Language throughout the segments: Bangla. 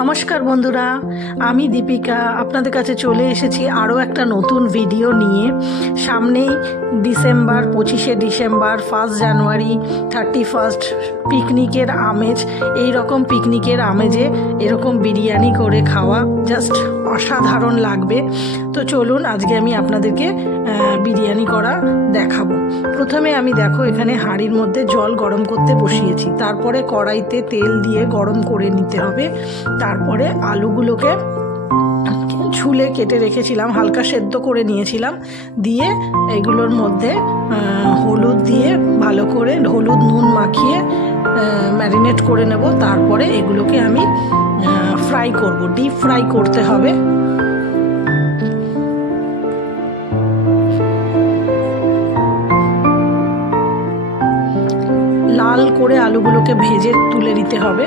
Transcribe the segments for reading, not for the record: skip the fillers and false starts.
নমস্কার বন্ধুরা, আমি দীপিকা আপনাদের কাছে চলে এসেছি আরও একটা নতুন ভিডিও নিয়ে। সামনেই ডিসেম্বর, 25শে ডিসেম্বর, 1 জানুয়ারি, 31 পিকনিকের আমেজ। এই রকম পিকনিকের আমেজে এরকম বিরিয়ানি করে খাওয়া জাস্ট অসাধারণ লাগবে। তো চলুন আজকে আমি আপনাদেরকে বিরিয়ানি করা দেখাবো। প্রথমে আমি দেখো এখানে হাঁড়ির মধ্যে জল গরম করতে বসিয়েছি, তারপরে কড়াইতে তেল দিয়ে গরম করে নিতে হবে। তারপরে আলুগুলোকে ছুলে কেটে রেখেছিলাম, হালকা সেদ্ধ করে নিয়েছিলাম, দিয়ে এগুলোর মধ্যে হলুদ দিয়ে ভালো করে হলুদ নুন মাখিয়ে ম্যারিনেট করে নেব। তারপরে এগুলোকে আমি ফ্রাই করব, ডিপ ফ্রাই করতে হবে। লাল করে আলুগুলোকে ভেজে তুলে নিতে হবে।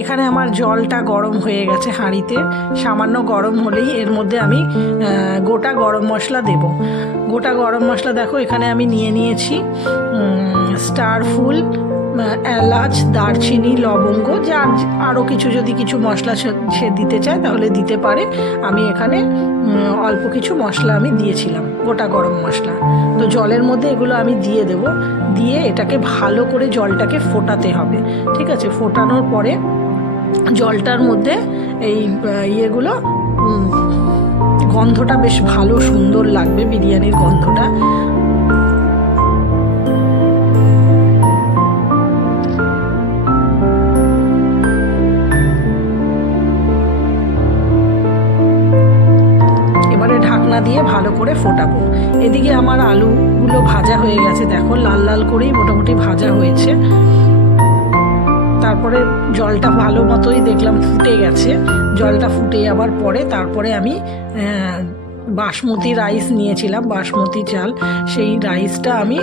এখানে আমার জলটা গরম হয়ে গেছে হাঁড়িতে। সামান্য গরম হলেই এর মধ্যে আমি গোটা গরম মশলা দেব। গোটা গরম মশলা দেখো এখানে আমি নিয়ে নিয়েছি স্টার ফুল, এলাচ, দারচিনি, লবঙ্গ, যার আরও কিছু যদি কিছু মশলা সে দিতে চায় তাহলে দিতে পারে। আমি এখানে অল্প কিছু মশলা আমি দিয়েছিলাম, গোটা গরম মশলা। তো জলের মধ্যে এগুলো আমি দিয়ে দেব, দিয়ে এটাকে ভালো করে জলটাকে ফোটাতে হবে। ঠিক আছে, ফোটানোর পরে জলটার মধ্যে এই ইয়েগুলো গন্ধটা বেশ ভালো সুন্দর লাগবে, বিরিয়ানির গন্ধটা। এবারে ঢাকনা দিয়ে ভালো করে ফোটাবো। এদিকে আমার আলুগুলো ভাজা হয়ে গেছে, দেখো লাল লাল করেই মোটামুটি ভাজা হয়েছে। তারপরে জলটা ভালো মতোই দেখলাম ফুটে গেছে। জলটা ফুটে যাওয়ার পরে তারপরে আমি বাসমতি রাইস নিয়েছিলাম, বাসমতি চাল। সেই রাইসটা আমি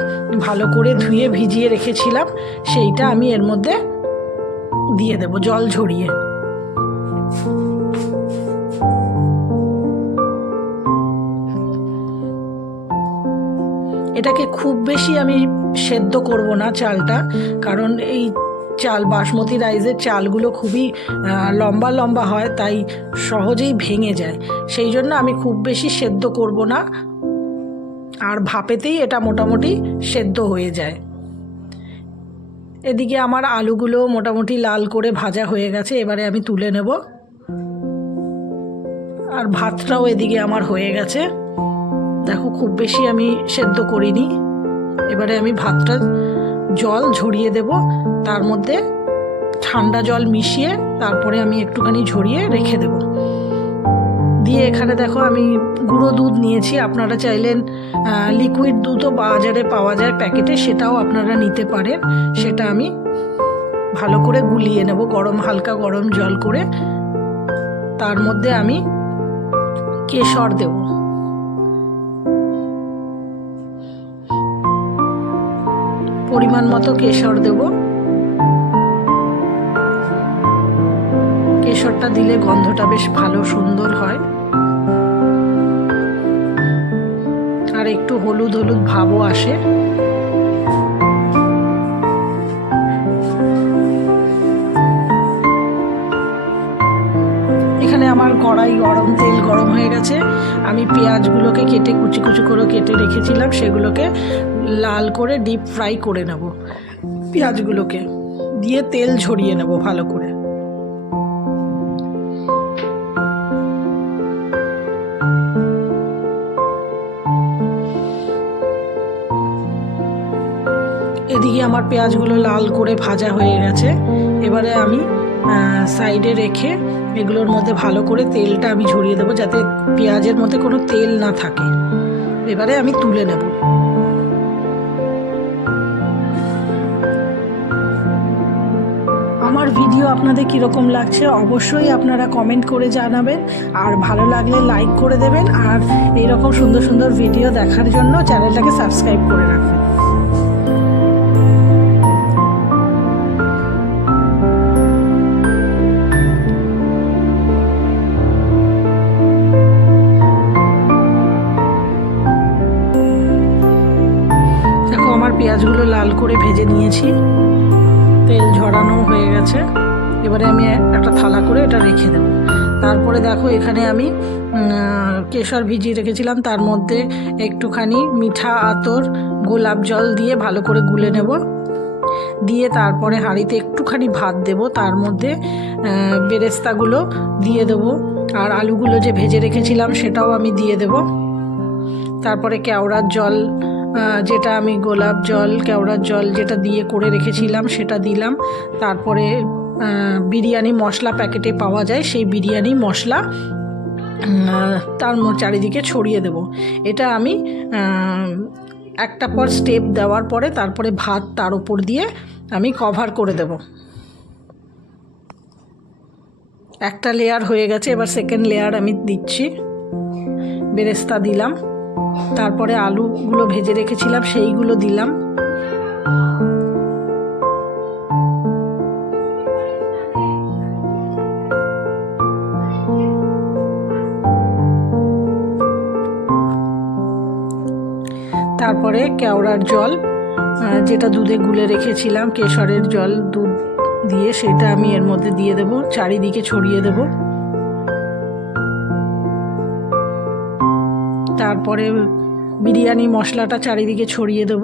ভালো করে ধুয়ে ভিজিয়ে রেখেছিলাম, সেইটা আমি এর মধ্যে দিয়ে দেব জল ঝরিয়ে। এটাকে খুব বেশি আমি সেদ্ধ করব না চালটা, কারণ এই চাল বাসমতি রাইসের চালগুলো খুবই লম্বা লম্বা হয়, তাই সহজেই ভেঙে যায়। সেই জন্য আমি খুব বেশি সেদ্ধ করব না, আর ভাপেতেই এটা মোটামুটি সেদ্ধ হয়ে যায়। এদিকে আমার আলুগুলো মোটামুটি লাল করে ভাজা হয়ে গেছে, এবারে আমি তুলে নেব। আর ভাতটাও এদিকে আমার হয়ে গেছে, দেখো খুব বেশি আমি সেদ্ধ করিনি। এবারে আমি ভাতটা জল ঝরিয়ে দেব, তার মধ্যে ঠান্ডা জল মিশিয়ে তারপরে আমি একটুখানি ঝরিয়ে রেখে দেব। দিয়ে এখানে দেখো আমি গুঁড়ো দুধ নিয়েছি, আপনারা চাইলেন লিকুইড দুধও বাজারে পাওয়া যায় প্যাকেটে, সেটাও আপনারা নিতে পারেন। সেটা আমি ভালো করে গুলিয়ে নেব হালকা গরম জল করে। তার মধ্যে আমি কেশর দেব, পরিমাণ মতো কেশর দেব। কেশরটা দিলে গন্ধটা বেশ ভালো সুন্দর হয়, আর একটু হলুদ হলুদ ভাবও আসে। এখানে আমার কড়াই গরম, তেল গরম হয়ে গেছে। আমি পেঁয়াজগুলোকে কেটে কুচি কুচি করে কেটে রেখেছিলাম, সেগুলোকে লাল করে ডিপ ফ্রাই করে নেব। পেঁয়াজগুলোকে দিয়ে তেল ঝরিয়ে নেব ভালো করে। এদিকে আমার পেঁয়াজগুলো লাল করে ভাজা হয়ে গেছে। এবারে আমি সাইডে রেখে এগুলোর মধ্যে ভালো করে তেলটা আমি ঝরিয়ে দেবো, যাতে পেঁয়াজের মধ্যে কোনো তেল না থাকে। এবারে আমি তুলে নেব। আমার ভিডিও আপনাদের কীরকম লাগছে অবশ্যই আপনারা কমেন্ট করে জানাবেন, আর ভালো লাগলে লাইক করে দেবেন, আর এইরকম সুন্দর সুন্দর ভিডিও দেখার জন্য চ্যানেলটাকে সাবস্ক্রাইব করে রাখবেন। পেঁয়াজগুলো লাল করে ভেজে নিয়েছি, তেল ঝরানো হয়ে গেছে। এবারে আমি একটা থালা করে এটা রেখে দেবো। তারপরে দেখো এখানে আমি কেশর ভিজিয়ে রেখেছিলাম, তার মধ্যে একটুখানি মিঠা আতর গোলাপ জল দিয়ে ভালো করে গুলে নেব। দিয়ে তারপরে হাঁড়িতে একটুখানি ভাত দেব, তার মধ্যে বেরেস্তাগুলো দিয়ে দেবো, আর আলুগুলো যে ভেজে রেখেছিলাম সেটাও আমি দিয়ে দেব। তারপরে কেওড়ার জল, যেটা আমি গোলাপ জল কেওড়ার জল যেটা দিয়ে করে রেখেছিলাম সেটা দিলাম। তারপরে বিরিয়ানি মশলা প্যাকেটে পাওয়া যায়, সেই বিরিয়ানি মশলা তার চারিদিকে ছড়িয়ে দেব। এটা আমি একটা পর স্টেপ দেওয়ার পরে তারপরে ভাত তার উপর দিয়ে আমি কভার করে দেব। একটা লেয়ার হয়ে গেছে, এবার সেকেন্ড লেয়ার আমি দিচ্ছি। বেরেস্তা দিলাম, তারপরে আলুগুলো ভেজে রেখেছিলাম সেইগুলো দিলাম। তারপরে কেওড়ার জল, যেটা দুধে গুলে রেখেছিলাম, কেশরের জল দুধ দিয়ে, সেটা আমি এর মধ্যে দিয়ে দেব, চারিদিকে ছড়িয়ে দেব। তারপরে বিরিয়ানি মশলাটা চারিদিকে ছড়িয়ে দেব।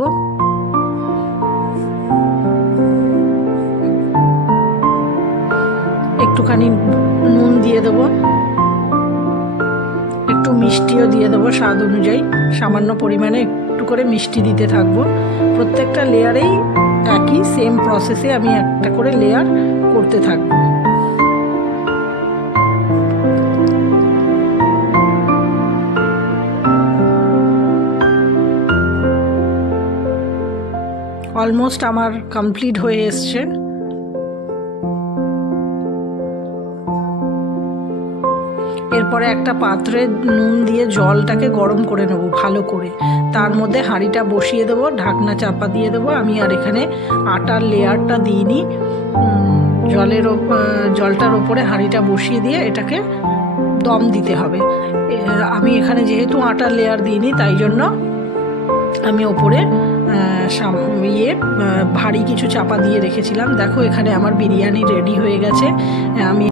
একটুখানি নুন দিয়ে দেবো, একটু মিষ্টিও দিয়ে দেবো স্বাদ অনুযায়ী, সামান্য পরিমাণে একটু করে মিষ্টি দিতে থাকবো। প্রত্যেকটা লেয়ারেই একই সেম প্রসেসে আমি একটা করে লেয়ার করতে থাকবো। অলমোস্ট আমার কমপ্লিট হয়ে এসছে। এরপরে একটা পাত্রে নুন দিয়ে জলটাকে গরম করে নেব ভালো করে, তার মধ্যে হাঁড়িটা বসিয়ে দেবো, ঢাকনা চাপা দিয়ে দেবো। আমি আর এখানে আটার লেয়ারটা দিইনি, জলটার ওপরে হাঁড়িটা বসিয়ে দিয়ে এটাকে দম দিতে হবে। আমি এখানে যেহেতু আটার লেয়ার দিইনি, তাই জন্য আমি ওপরে ভারী কিছু চাপা দিয়ে রেখেছিলাম। দেখো এখানে আমার বিরিয়ানি রেডি হয়ে গেছে। আমি